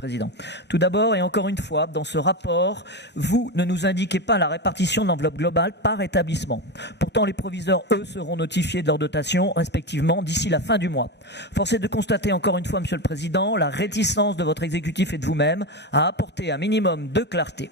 Président. Tout d'abord, et encore une fois, dans ce rapport, vous ne nous indiquez pas la répartition de l'enveloppe globale par établissement. Pourtant, les proviseurs, eux, seront notifiés de leur dotation, respectivement, d'ici la fin du mois. Force est de constater, encore une fois, Monsieur le Président, la réticence de votre exécutif et de vous-même à apporter un minimum de clarté.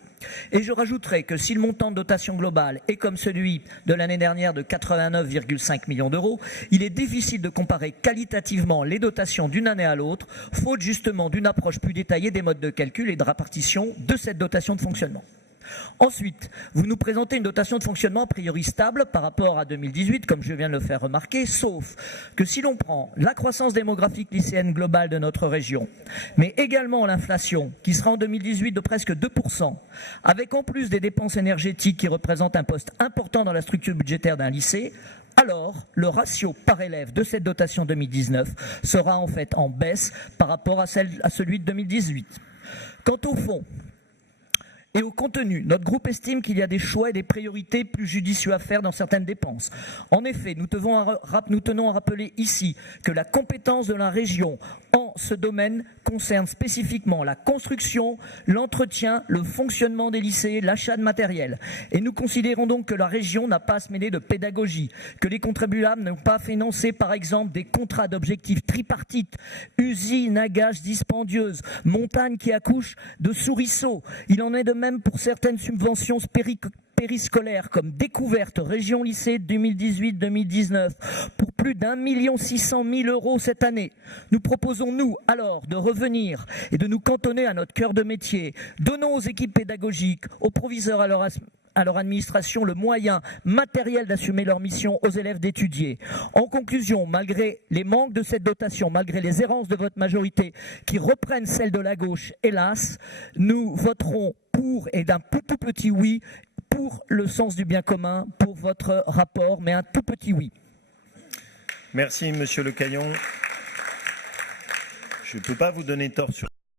Et je rajouterai que si le montant de dotation globale est comme celui de l'année dernière de 89,5 millions d'euros, il est difficile de comparer qualitativement les dotations d'une année à l'autre, faute justement d'une approche plus détaillée des modes de calcul et de répartition de cette dotation de fonctionnement. Ensuite, vous nous présentez une dotation de fonctionnement a priori stable par rapport à 2018, comme je viens de le faire remarquer, sauf que si l'on prend la croissance démographique lycéenne globale de notre région, mais également l'inflation, qui sera en 2018 de presque 2%, avec en plus des dépenses énergétiques qui représentent un poste important dans la structure budgétaire d'un lycée, alors le ratio par élève de cette dotation 2019 sera en fait en baisse par rapport à celui de 2018. Quant au fond, et au contenu, notre groupe estime qu'il y a des choix et des priorités plus judicieux à faire dans certaines dépenses. En effet, nous tenons à rappeler ici que la compétence de la région en ce domaine concerne spécifiquement la construction, l'entretien, le fonctionnement des lycées, l'achat de matériel. Et nous considérons donc que la région n'a pas à se mêler de pédagogie, que les contribuables n'ont pas financé par exemple des contrats d'objectifs tripartites, usines à gages dispendieuses, montagnes qui accouchent de souriceaux. Il en est de même pour certaines subventions périscolaires comme Découverte Région Lycée 2018-2019 pour plus d'1 600 000 € cette année. Nous proposons, nous, alors, de revenir et de nous cantonner à notre cœur de métier. Donnons aux équipes pédagogiques, aux proviseurs à leur administration le moyen matériel d'assumer leur mission, aux élèves d'étudier. En conclusion, malgré les manques de cette dotation, malgré les errances de votre majorité qui reprennent celle de la gauche, hélas, nous voterons pour et d'un tout petit oui pour le sens du bien commun, pour votre rapport, mais un tout petit oui. Merci Monsieur Le Caillon. Je ne peux pas vous donner tort sur